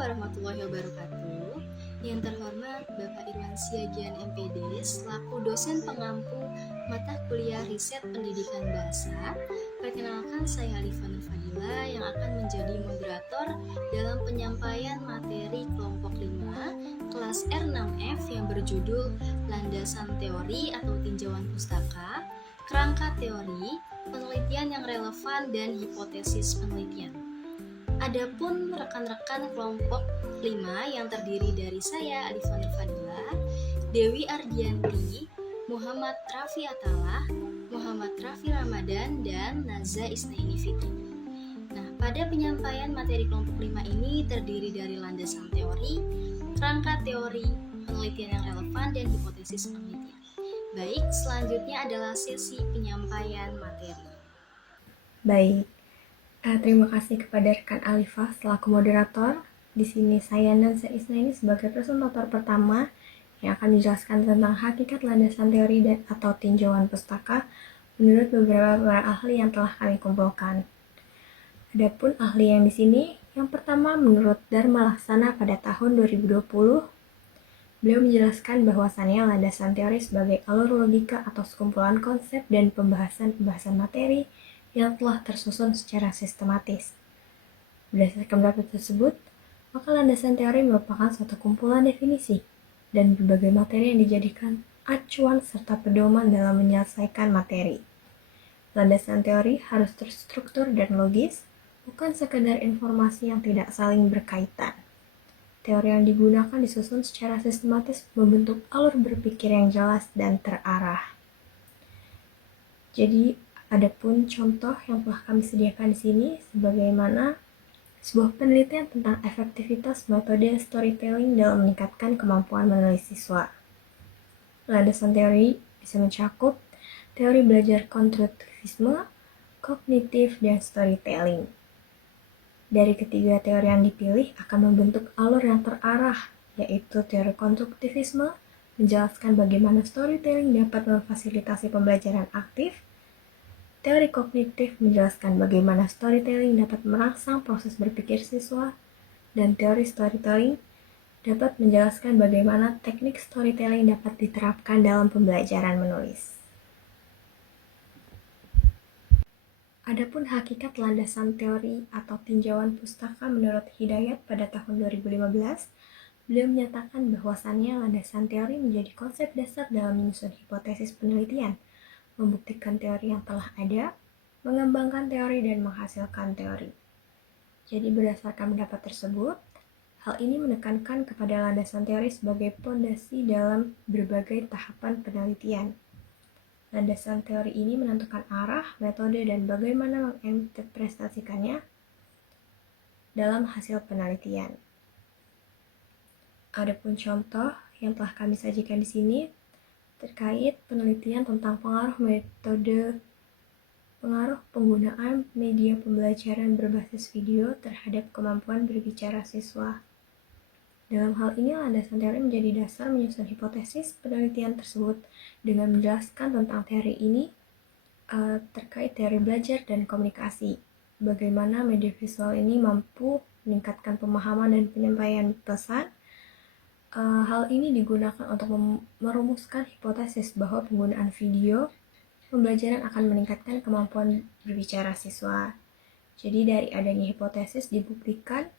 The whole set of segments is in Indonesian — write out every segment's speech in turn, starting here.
warahmatullahi wabarakatuh. Yang terhormat Bapak Irwan Siagian MPD selaku dosen pengampu mata kuliah riset pendidikan bahasa. Perkenalkan, saya Alifa Nur Fadila yang akan menjadi moderator dalam penyampaian materi kelompok 5 kelas R6F yang berjudul Landasan Teori atau Tinjauan Pustaka, Kerangka Teori, Penelitian yang Relevan, dan Hipotesis Penelitian. Adapun rekan-rekan kelompok 5 yang terdiri dari saya, Alifa Nur Fadila, Dewi Ardianti, Muhammad Raffi Atalah, Muhammad Raffi Ramadan, dan Naza Isnaini Fitri. Nah, pada penyampaian materi kelompok 5 ini terdiri dari landasan teori, kerangka teori, penelitian yang relevan, dan hipotesis penelitian. Baik, selanjutnya adalah sesi penyampaian materi. Baik, terima kasih kepada rekan Alifa selaku moderator. Di sini saya Naza Isnaini sebagai presentator pertama yang akan menjelaskan tentang hakikat landasan teori dan atau tinjauan pustaka menurut beberapa para ahli yang telah kami kumpulkan. Adapun ahli yang di sini, yang pertama menurut Dharma Laksana pada tahun 2020, beliau menjelaskan bahwasannya landasan teori sebagai alur logika atau sekumpulan konsep dan pembahasan materi yang telah tersusun secara sistematis. Berdasarkan pendapat tersebut, maka landasan teori merupakan suatu kumpulan definisi dan berbagai materi yang dijadikan acuan serta pedoman dalam menyelesaikan materi. Landasan teori harus terstruktur dan logis, bukan sekedar informasi yang tidak saling berkaitan. Teori yang digunakan disusun secara sistematis membentuk alur berpikir yang jelas dan terarah. Jadi, adapun contoh yang telah kami sediakan di sini sebagaimana sebuah penelitian tentang efektivitas metode storytelling dalam meningkatkan kemampuan menulis siswa. Landasan teori bisa mencakup teori belajar konstruktivisme, kognitif, dan storytelling. Dari ketiga teori yang dipilih akan membentuk alur yang terarah, yaitu teori konstruktivisme menjelaskan bagaimana storytelling dapat memfasilitasi pembelajaran aktif. Teori kognitif menjelaskan bagaimana storytelling dapat merangsang proses berpikir siswa, dan teori storytelling dapat menjelaskan bagaimana teknik storytelling dapat diterapkan dalam pembelajaran menulis. Adapun hakikat landasan teori atau tinjauan pustaka menurut Hidayat pada tahun 2015, beliau menyatakan bahwasannya landasan teori menjadi konsep dasar dalam menyusun hipotesis penelitian, membuktikan teori yang telah ada, mengembangkan teori, dan menghasilkan teori. Jadi berdasarkan pendapat tersebut, hal ini menekankan kepada landasan teori sebagai fondasi dalam berbagai tahapan penelitian. Landasan teori ini menentukan arah, metode, dan bagaimana menginterpretasikannya dalam hasil penelitian. Adapun contoh yang telah kami sajikan di sini terkait penelitian tentang pengaruh penggunaan media pembelajaran berbasis video terhadap kemampuan berbicara siswa. Dalam hal ini, landasan teori menjadi dasar menyusun hipotesis penelitian tersebut dengan menjelaskan tentang teori ini terkait teori belajar dan komunikasi. Bagaimana media visual ini mampu meningkatkan pemahaman dan penyampaian pesan. Hal ini digunakan untuk merumuskan hipotesis bahwa penggunaan video pembelajaran akan meningkatkan kemampuan berbicara siswa. Jadi dari adanya hipotesis dibuktikan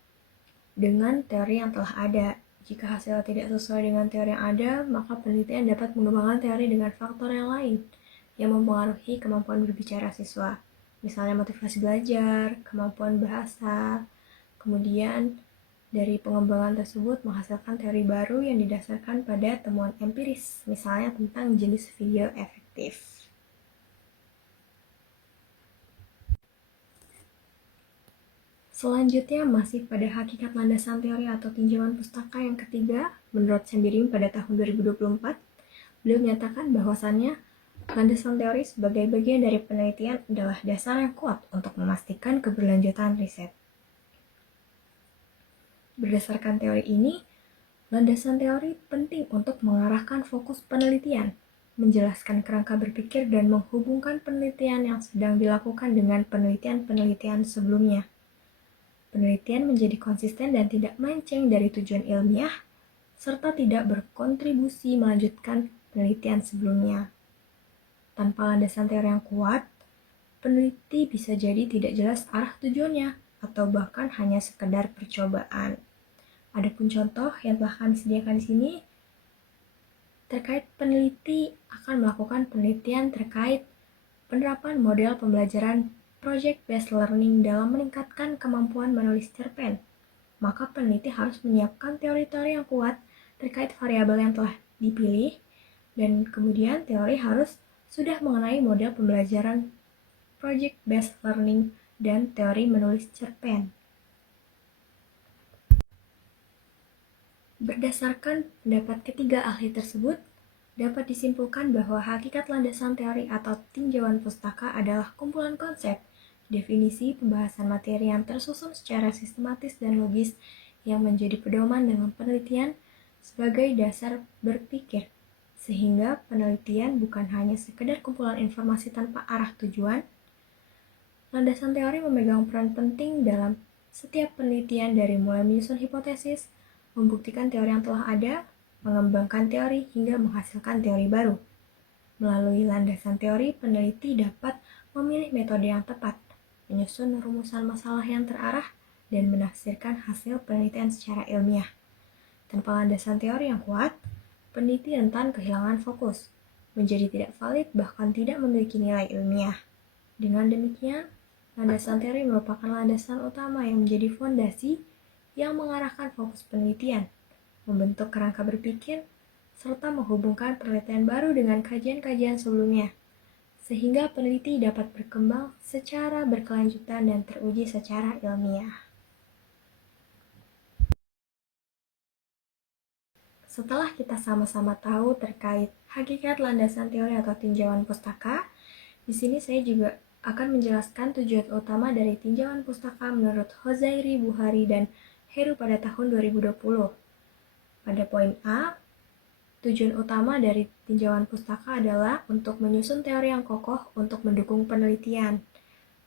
dengan teori yang telah ada. Jika hasilnya tidak sesuai dengan teori yang ada, maka penelitian dapat mengembangkan teori dengan faktor yang lain yang mempengaruhi kemampuan berbicara siswa. Misalnya motivasi belajar, kemampuan bahasa. Kemudian dari pengembangan tersebut menghasilkan teori baru yang didasarkan pada temuan empiris, misalnya tentang jenis video efektif. Selanjutnya masih pada hakikat landasan teori atau tinjauan pustaka yang ketiga, menurut Sendirim pada tahun 2024, beliau menyatakan bahwasannya landasan teori sebagai bagian dari penelitian adalah dasar yang kuat untuk memastikan keberlanjutan riset. Berdasarkan teori ini, landasan teori penting untuk mengarahkan fokus penelitian, menjelaskan kerangka berpikir, dan menghubungkan penelitian yang sedang dilakukan dengan penelitian-penelitian sebelumnya. penelitian menjadi konsisten dan tidak melenceng dari tujuan ilmiah, serta tidak berkontribusi melanjutkan penelitian sebelumnya. Tanpa landasan teori yang kuat, peneliti bisa jadi tidak jelas arah tujuannya, atau bahkan hanya sekedar percobaan. Adapun contoh yang telah kami sediakan di sini, terkait peneliti akan melakukan penelitian terkait penerapan model pembelajaran project-based learning dalam meningkatkan kemampuan menulis cerpen. Maka peneliti harus menyiapkan teori-teori yang kuat terkait variabel yang telah dipilih, dan kemudian teori harus sudah mengenai model pembelajaran project-based learning dan teori menulis cerpen. Berdasarkan pendapat ketiga ahli tersebut, dapat disimpulkan bahwa hakikat landasan teori atau tinjauan pustaka adalah kumpulan konsep, definisi, pembahasan materi yang tersusun secara sistematis dan logis yang menjadi pedoman dalam penelitian sebagai dasar berpikir, sehingga penelitian bukan hanya sekedar kumpulan informasi tanpa arah tujuan. Landasan teori memegang peran penting dalam setiap penelitian, dari mulai menyusun hipotesis, membuktikan teori yang telah ada, mengembangkan teori, hingga menghasilkan teori baru. Melalui landasan teori, peneliti dapat memilih metode yang tepat, menyusun rumusan masalah yang terarah, dan menafsirkan hasil penelitian secara ilmiah. Tanpa landasan teori yang kuat, peneliti rentan kehilangan fokus, menjadi tidak valid, bahkan tidak memiliki nilai ilmiah. Dengan demikian, landasan teori merupakan landasan utama yang menjadi fondasi yang mengarahkan fokus penelitian, membentuk kerangka berpikir, serta menghubungkan penelitian baru dengan kajian-kajian sebelumnya, sehingga peneliti dapat berkembang secara berkelanjutan dan teruji secara ilmiah. Setelah kita sama-sama tahu terkait hakikat landasan teori atau tinjauan pustaka, di sini saya juga akan menjelaskan tujuan utama dari tinjauan pustaka menurut Hozairi, Buhari, dan Heru pada tahun 2020. Pada poin A, tujuan utama dari tinjauan pustaka adalah untuk menyusun teori yang kokoh untuk mendukung penelitian.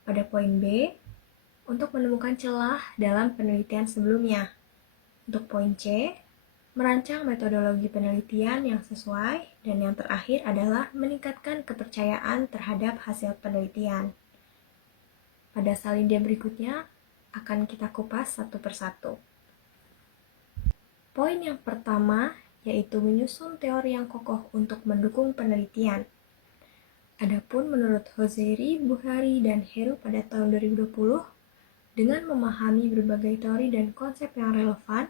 Pada poin B, untuk menemukan celah dalam penelitian sebelumnya. Untuk poin C, merancang metodologi penelitian yang sesuai, dan yang terakhir adalah meningkatkan kepercayaan terhadap hasil penelitian. Pada salin berikutnya akan kita kupas satu persatu. Poin yang pertama yaitu menyusun teori yang kokoh untuk mendukung penelitian. Adapun menurut Hozairi, Buhari, dan Heru pada tahun 2020, dengan memahami berbagai teori dan konsep yang relevan,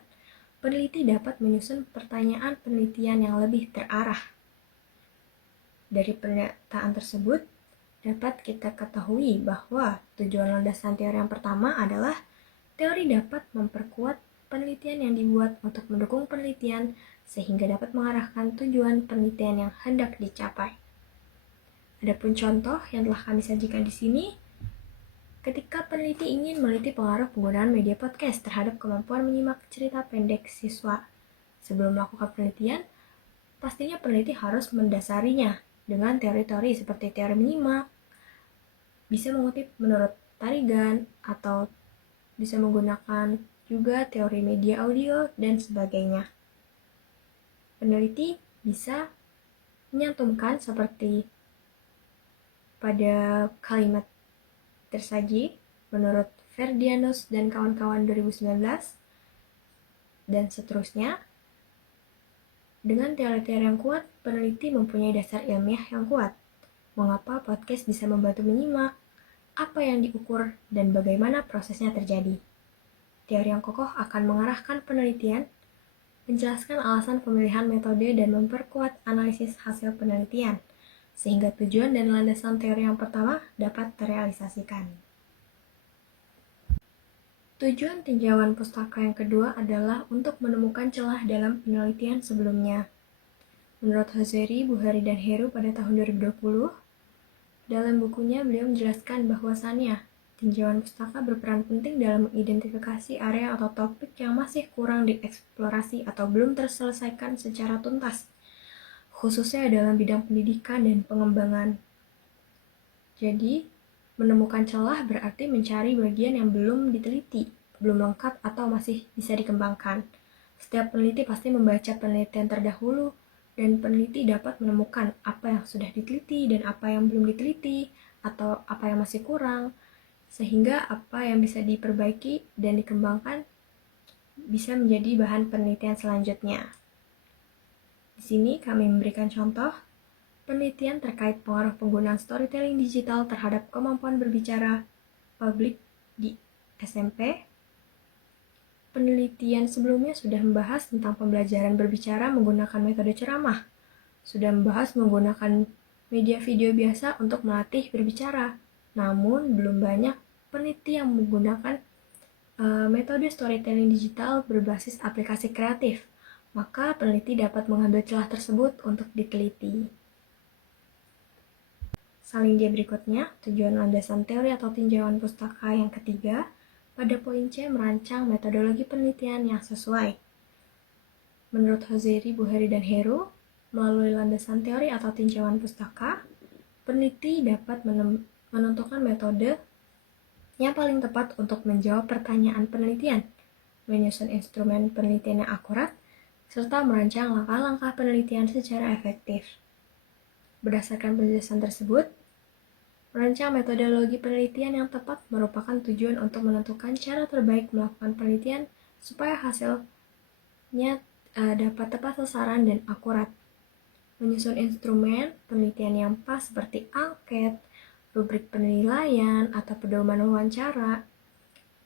peneliti dapat menyusun pertanyaan penelitian yang lebih terarah. Dari pernyataan tersebut, dapat kita ketahui bahwa tujuan landasan teori yang pertama adalah teori dapat memperkuat penelitian yang dibuat untuk mendukung penelitian sehingga dapat mengarahkan tujuan penelitian yang hendak dicapai. Adapun contoh yang telah kami sajikan di sini, ketika peneliti ingin meneliti pengaruh penggunaan media podcast terhadap kemampuan menyimak cerita pendek siswa. Sebelum melakukan penelitian, pastinya peneliti harus mendasarinya dengan teori-teori seperti teori menyimak, bisa mengutip menurut Tarigan, atau bisa menggunakan juga teori media audio, dan sebagainya. Peneliti bisa menyantumkan seperti pada kalimat tersaji menurut Ferdianus dan kawan-kawan 2019, dan seterusnya. Dengan teori-teori yang kuat, peneliti mempunyai dasar ilmiah yang kuat. Mengapa podcast bisa membantu menyimak, apa yang diukur, dan bagaimana prosesnya terjadi. Teori yang kokoh akan mengarahkan penelitian, menjelaskan alasan pemilihan metode, dan memperkuat analisis hasil penelitian, sehingga tujuan dan landasan teori yang pertama dapat terrealisasikan. Tujuan tinjauan pustaka yang kedua adalah untuk menemukan celah dalam penelitian sebelumnya. Menurut Hozairi, Buhari, dan Heru pada tahun 2020, dalam bukunya beliau menjelaskan bahwasannya tinjauan pustaka berperan penting dalam mengidentifikasi area atau topik yang masih kurang dieksplorasi atau belum terselesaikan secara tuntas, khususnya dalam bidang pendidikan dan pengembangan. Jadi, menemukan celah berarti mencari bagian yang belum diteliti, belum lengkap atau masih bisa dikembangkan. Setiap peneliti pasti membaca penelitian terdahulu, dan peneliti dapat menemukan apa yang sudah diteliti dan apa yang belum diteliti, atau apa yang masih kurang, sehingga apa yang bisa diperbaiki dan dikembangkan bisa menjadi bahan penelitian selanjutnya. Di sini kami memberikan contoh penelitian terkait pengaruh penggunaan storytelling digital terhadap kemampuan berbicara publik di SMP. Penelitian sebelumnya sudah membahas tentang pembelajaran berbicara menggunakan metode ceramah, sudah membahas menggunakan media video biasa untuk melatih berbicara. Namun, belum banyak peneliti yang menggunakan metode storytelling digital berbasis aplikasi kreatif. Maka, peneliti dapat mengambil celah tersebut untuk diteliti. Salindia berikutnya, tujuan landasan teori atau tinjauan pustaka yang ketiga, pada poin C merancang metodologi penelitian yang sesuai. Menurut Hozeri, Buhari, dan Heru, melalui landasan teori atau tinjauan pustaka, peneliti dapat menentukan metode yang paling tepat untuk menjawab pertanyaan penelitian, menyusun instrumen penelitian yang akurat, serta merancang langkah-langkah penelitian secara efektif. Berdasarkan penjelasan tersebut, merancang metodologi penelitian yang tepat merupakan tujuan untuk menentukan cara terbaik melakukan penelitian supaya hasilnya dapat tepat sasaran dan akurat. Menyusun instrumen penelitian yang pas seperti angket, rubrik penilaian, atau pedoman wawancara.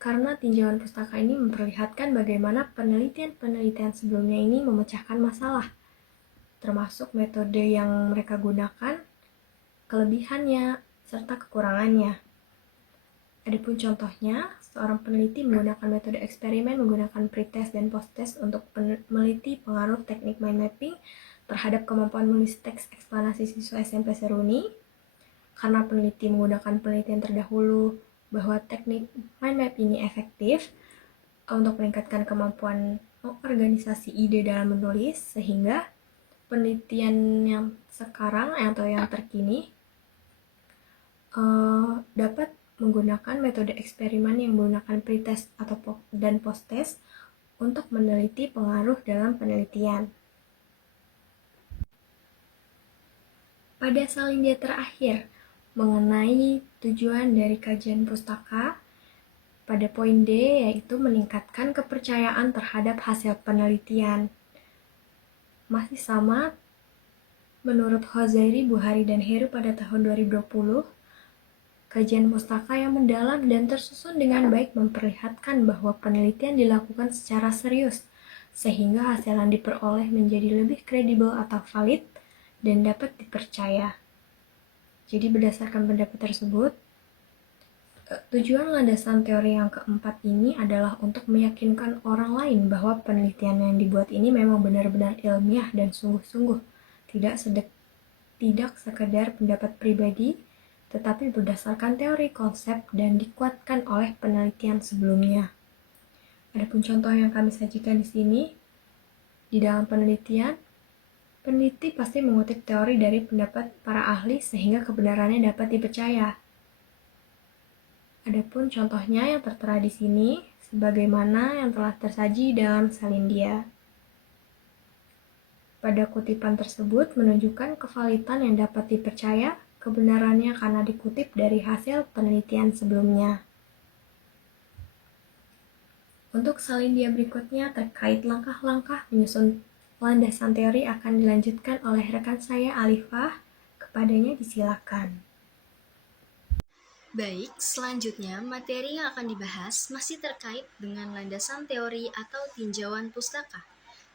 Karena tinjauan pustaka ini memperlihatkan bagaimana penelitian-penelitian sebelumnya ini memecahkan masalah, termasuk metode yang mereka gunakan, kelebihannya, serta kekurangannya. Adapun contohnya, seorang peneliti menggunakan metode eksperimen menggunakan pretest dan posttest untuk meneliti pengaruh teknik mind mapping terhadap kemampuan menulis teks eksplanasi siswa SMP Seruni. Karena peneliti menggunakan penelitian terdahulu bahwa teknik mind map ini efektif untuk meningkatkan kemampuan organisasi ide dalam menulis, sehingga penelitian yang sekarang atau yang terkini dapat menggunakan metode eksperimen yang menggunakan pretest dan posttest untuk meneliti pengaruh dalam penelitian. Pada salindia terakhir, mengenai tujuan dari kajian pustaka, pada poin D yaitu meningkatkan kepercayaan terhadap hasil penelitian. Masih sama, menurut Hozeri, Buhari, dan Heru pada tahun 2020, kajian pustaka yang mendalam dan tersusun dengan baik memperlihatkan bahwa penelitian dilakukan secara serius, sehingga hasil yang diperoleh menjadi lebih kredibel atau valid dan dapat dipercaya. Jadi berdasarkan pendapat tersebut, tujuan landasan teori yang keempat ini adalah untuk meyakinkan orang lain bahwa penelitian yang dibuat ini memang benar-benar ilmiah dan sungguh-sungguh, tidak sekedar pendapat pribadi, tetapi berdasarkan teori, konsep, dan dikuatkan oleh penelitian sebelumnya. Adapun contoh yang kami sajikan di sini, di dalam penelitian, peneliti pasti mengutip teori dari pendapat para ahli sehingga kebenarannya dapat dipercaya. Adapun contohnya yang tertera di sini, sebagaimana yang telah tersaji dalam salindia. Pada kutipan tersebut menunjukkan kevalitan yang dapat dipercaya, kebenarannya karena dikutip dari hasil penelitian sebelumnya. Untuk salindia berikutnya terkait langkah-langkah menyusun landasan teori akan dilanjutkan oleh rekan saya Alifah. Kepadanya disilakan. Baik, selanjutnya materi yang akan dibahas masih terkait dengan landasan teori atau tinjauan pustaka.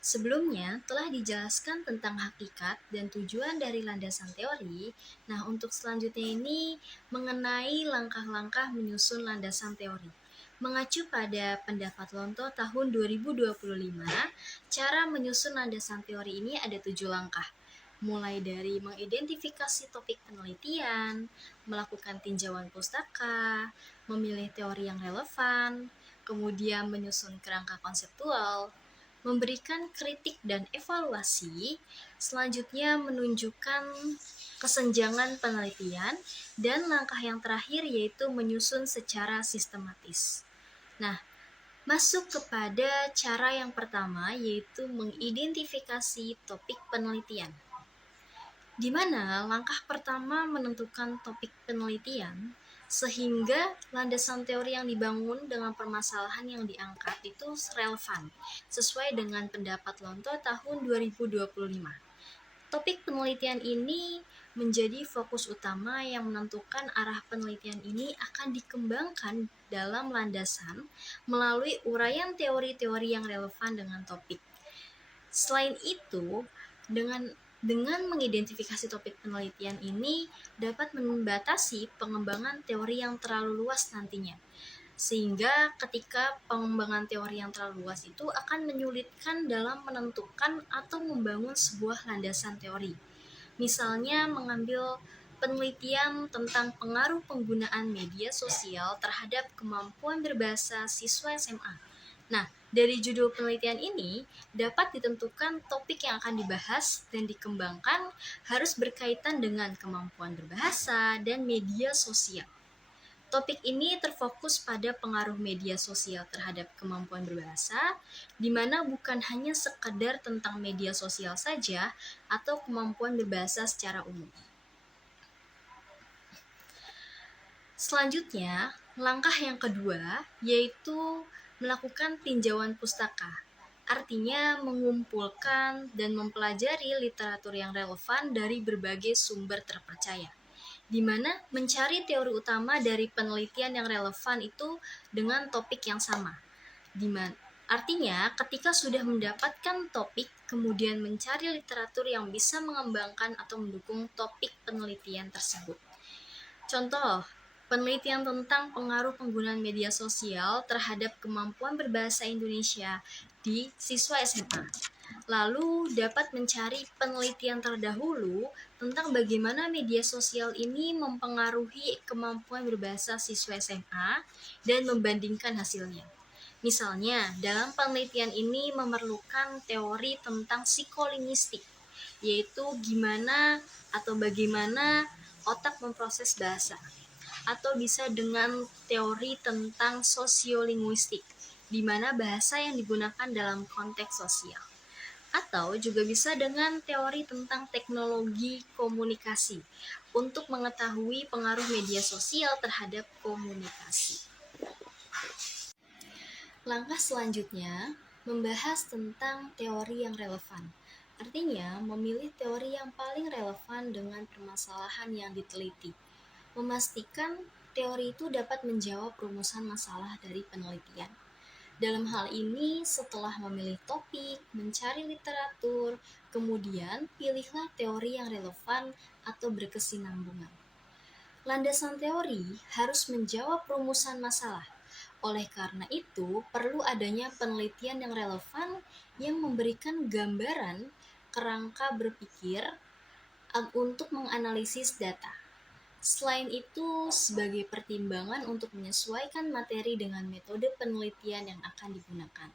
Sebelumnya telah dijelaskan tentang hakikat dan tujuan dari landasan teori. Nah, untuk selanjutnya ini mengenai langkah-langkah menyusun landasan teori. Mengacu pada pendapat Lonto tahun 2025, cara menyusun landasan teori ini ada 7 langkah. Mulai dari mengidentifikasi topik penelitian, melakukan tinjauan pustaka, memilih teori yang relevan, kemudian menyusun kerangka konseptual, memberikan kritik dan evaluasi, selanjutnya menunjukkan kesenjangan penelitian, dan langkah yang terakhir yaitu menyusun secara sistematis. Nah, Masuk kepada cara yang pertama, yaitu mengidentifikasi topik penelitian. Di mana langkah pertama menentukan topik penelitian, sehingga landasan teori yang dibangun dengan permasalahan yang diangkat itu relevan, sesuai dengan pendapat Lonto tahun 2025. Topik penelitian ini menjadi fokus utama yang menentukan arah penelitian ini akan dikembangkan dalam landasan melalui uraian teori-teori yang relevan dengan topik. Selain itu, dengan mengidentifikasi topik penelitian ini dapat membatasi pengembangan teori yang terlalu luas nantinya. Sehingga ketika pengembangan teori yang terlalu luas itu akan menyulitkan dalam menentukan atau membangun sebuah landasan teori. Misalnya mengambil penelitian tentang pengaruh penggunaan media sosial terhadap kemampuan berbahasa siswa SMA. Nah, dari judul penelitian ini dapat ditentukan topik yang akan dibahas dan dikembangkan harus berkaitan dengan kemampuan berbahasa dan media sosial. Topik ini terfokus pada pengaruh media sosial terhadap kemampuan berbahasa, di mana bukan hanya sekedar tentang media sosial saja atau kemampuan berbahasa secara umum. Selanjutnya, langkah yang kedua yaitu melakukan tinjauan pustaka. Artinya mengumpulkan dan mempelajari literatur yang relevan dari berbagai sumber terpercaya, di mana mencari teori utama dari penelitian yang relevan itu dengan topik yang sama. Artinya, ketika sudah mendapatkan topik, kemudian mencari literatur yang bisa mengembangkan atau mendukung topik penelitian tersebut. Contoh, penelitian tentang pengaruh penggunaan media sosial terhadap kemampuan berbahasa Indonesia di siswa SMA. Lalu dapat mencari penelitian terdahulu tentang bagaimana media sosial ini mempengaruhi kemampuan berbahasa siswa SMA dan membandingkan hasilnya. Misalnya, dalam penelitian ini memerlukan teori tentang psikolinguistik, yaitu gimana atau bagaimana otak memproses bahasa. Atau bisa dengan teori tentang sosiolinguistik, di mana bahasa yang digunakan dalam konteks sosial. Atau juga bisa dengan teori tentang teknologi komunikasi untuk mengetahui pengaruh media sosial terhadap komunikasi. Langkah selanjutnya membahas tentang teori yang relevan. Artinya, memilih teori yang paling relevan dengan permasalahan yang diteliti. Memastikan teori itu dapat menjawab rumusan masalah dari penelitian. Dalam hal ini, setelah memilih topik, mencari literatur, kemudian pilihlah teori yang relevan atau berkesinambungan. Landasan teori harus menjawab rumusan masalah. Oleh karena itu, perlu adanya penelitian yang relevan yang memberikan gambaran kerangka berpikir untuk menganalisis data. Selain itu, sebagai pertimbangan untuk menyesuaikan materi dengan metode penelitian yang akan digunakan.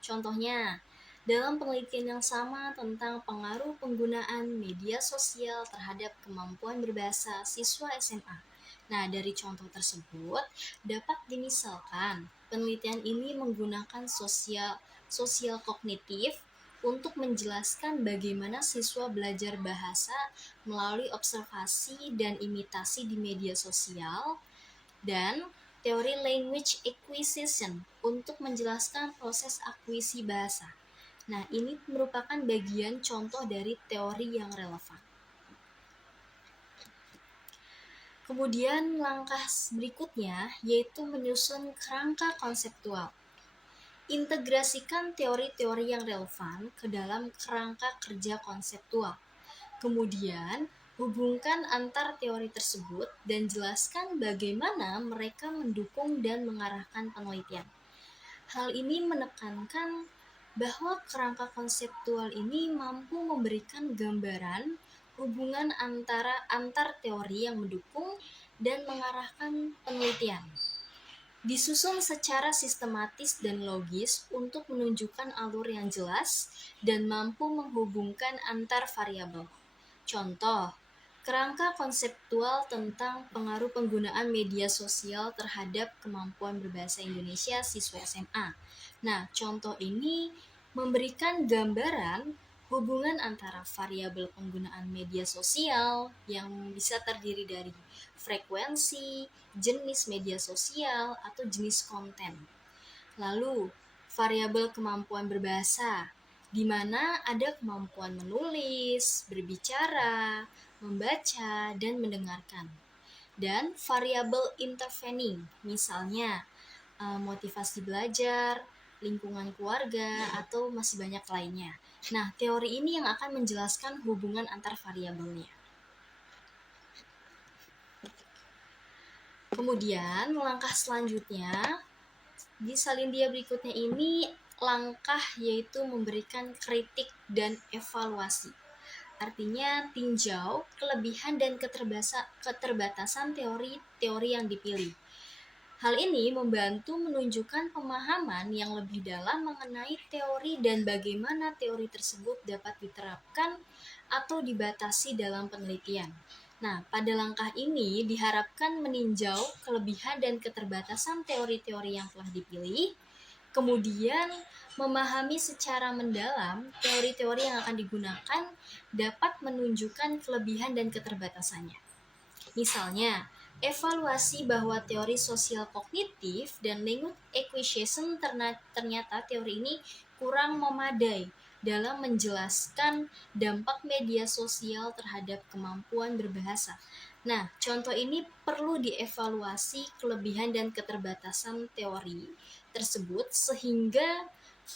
Contohnya, dalam penelitian yang sama tentang pengaruh penggunaan media sosial terhadap kemampuan berbahasa siswa SMA. Nah, dari contoh tersebut dapat dimisalkan penelitian ini menggunakan sosial kognitif untuk menjelaskan bagaimana siswa belajar bahasa melalui observasi dan imitasi di media sosial, dan teori language acquisition untuk menjelaskan proses akuisisi bahasa. Nah, ini merupakan bagian contoh dari teori yang relevan. Kemudian langkah berikutnya yaitu menyusun kerangka konseptual. Integrasikan teori-teori yang relevan ke dalam kerangka kerja konseptual. Kemudian, hubungkan antar teori tersebut dan jelaskan bagaimana mereka mendukung dan mengarahkan penelitian. Hal ini menekankan bahwa kerangka konseptual ini mampu memberikan gambaran hubungan antar teori yang mendukung dan mengarahkan penelitian. Disusun secara sistematis dan logis untuk menunjukkan alur yang jelas dan mampu menghubungkan antar variabel. Contoh, Kerangka konseptual tentang pengaruh penggunaan media sosial terhadap kemampuan berbahasa Indonesia siswa SMA. Nah, contoh ini memberikan gambaran hubungan antara variabel penggunaan media sosial yang bisa terdiri dari frekuensi, jenis media sosial, atau jenis konten. Lalu, variabel kemampuan berbahasa, di mana ada kemampuan menulis, berbicara, membaca, dan mendengarkan. Dan variabel intervening, misalnya motivasi belajar, lingkungan keluarga, atau masih banyak lainnya. Nah, teori ini yang akan menjelaskan hubungan antar variabelnya. Kemudian, langkah selanjutnya di salindia berikutnya ini langkah yaitu memberikan kritik dan evaluasi. Artinya tinjau kelebihan dan keterbatasan teori-teori yang dipilih. Hal ini membantu menunjukkan pemahaman yang lebih dalam mengenai teori dan bagaimana teori tersebut dapat diterapkan atau dibatasi dalam penelitian. Nah, pada langkah ini diharapkan meninjau kelebihan dan keterbatasan teori-teori yang telah dipilih, kemudian memahami secara mendalam teori-teori yang akan digunakan dapat menunjukkan kelebihan dan keterbatasannya. Misalnya, evaluasi bahwa teori sosial kognitif dan language acquisition ternyata teori ini kurang memadai dalam menjelaskan dampak media sosial terhadap kemampuan berbahasa. Nah, contoh ini perlu dievaluasi kelebihan dan keterbatasan teori tersebut sehingga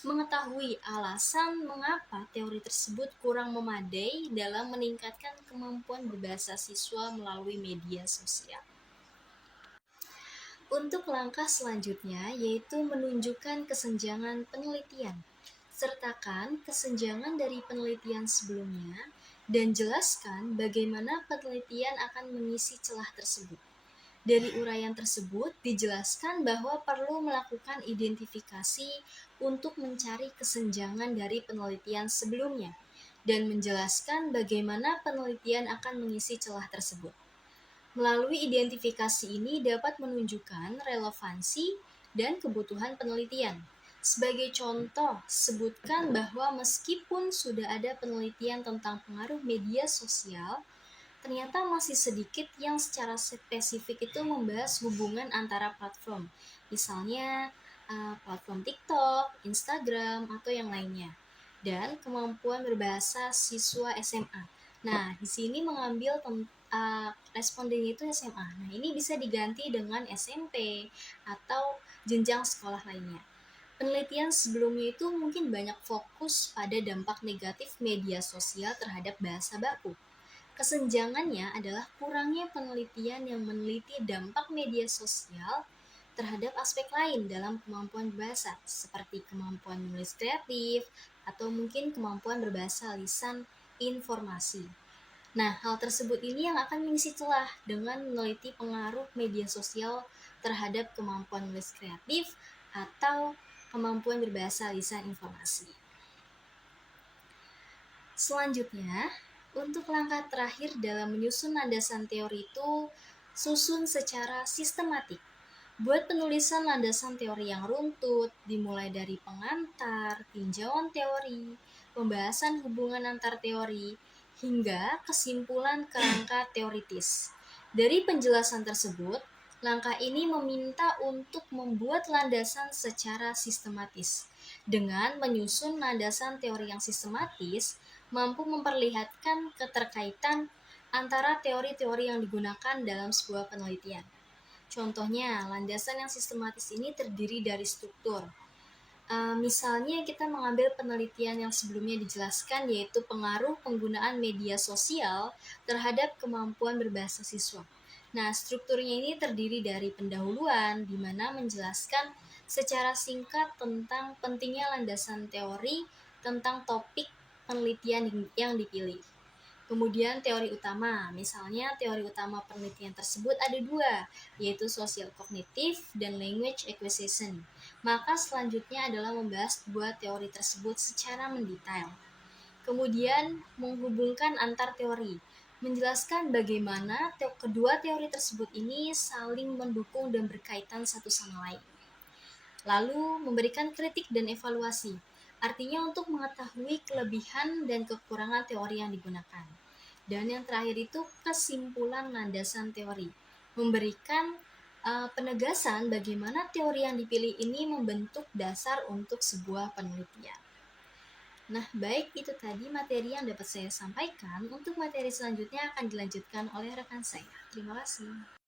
mengetahui alasan mengapa teori tersebut kurang memadai dalam meningkatkan kemampuan berbahasa siswa melalui media sosial. Untuk langkah selanjutnya yaitu menunjukkan kesenjangan penelitian. Sertakan kesenjangan dari penelitian sebelumnya dan jelaskan bagaimana penelitian akan mengisi celah tersebut. Dari uraian tersebut dijelaskan bahwa perlu melakukan identifikasi untuk mencari kesenjangan dari penelitian sebelumnya dan menjelaskan bagaimana penelitian akan mengisi celah tersebut. Melalui identifikasi ini dapat menunjukkan relevansi dan kebutuhan penelitian. Sebagai contoh, sebutkan bahwa meskipun sudah ada penelitian tentang pengaruh media sosial, ternyata masih sedikit yang secara spesifik itu membahas hubungan antara platform, misalnya platform TikTok, Instagram, atau yang lainnya, dan kemampuan berbahasa siswa SMA. Nah, di sini mengambil responden itu SMA. Nah, ini bisa diganti dengan SMP atau jenjang sekolah lainnya. Penelitian sebelumnya itu mungkin banyak fokus pada dampak negatif media sosial terhadap bahasa baku. Kesenjangannya adalah kurangnya penelitian yang meneliti dampak media sosial terhadap aspek lain dalam kemampuan berbahasa, seperti kemampuan menulis kreatif atau mungkin kemampuan berbahasa lisan informasi. Nah, hal tersebut ini yang akan mengisi celah dengan meneliti pengaruh media sosial terhadap kemampuan menulis kreatif atau kemampuan berbahasa lisan informasi. Selanjutnya, untuk langkah terakhir dalam menyusun landasan teori itu, susun secara sistematik. Buat penulisan landasan teori yang runtut, dimulai dari pengantar, tinjauan teori, pembahasan hubungan antar teori, hingga kesimpulan kerangka teoritis. Dari penjelasan tersebut, langkah ini meminta untuk membuat landasan secara sistematis. Dengan menyusun landasan teori yang sistematis, mampu memperlihatkan keterkaitan antara teori-teori yang digunakan dalam sebuah penelitian. Contohnya, landasan yang sistematis ini terdiri dari struktur. Misalnya kita mengambil penelitian yang sebelumnya dijelaskan yaitu pengaruh penggunaan media sosial terhadap kemampuan berbahasa siswa. Nah, strukturnya ini terdiri dari pendahuluan di mana menjelaskan secara singkat tentang pentingnya landasan teori tentang topik penelitian yang dipilih. Kemudian teori utama, misalnya teori utama penelitian tersebut ada dua, yaitu sosial kognitif dan language acquisition. Maka selanjutnya adalah membahas dua teori tersebut secara mendetail. Kemudian menghubungkan antar teori. menjelaskan bagaimana kedua teori tersebut ini saling mendukung dan berkaitan satu sama lain. Lalu memberikan kritik dan evaluasi, artinya untuk mengetahui kelebihan dan kekurangan teori yang digunakan. Dan yang terakhir itu kesimpulan landasan teori, memberikan penegasan bagaimana teori yang dipilih ini membentuk dasar untuk sebuah penelitian. Nah, baik itu tadi materi yang dapat saya sampaikan. Untuk materi selanjutnya akan dilanjutkan oleh rekan saya. Terima kasih.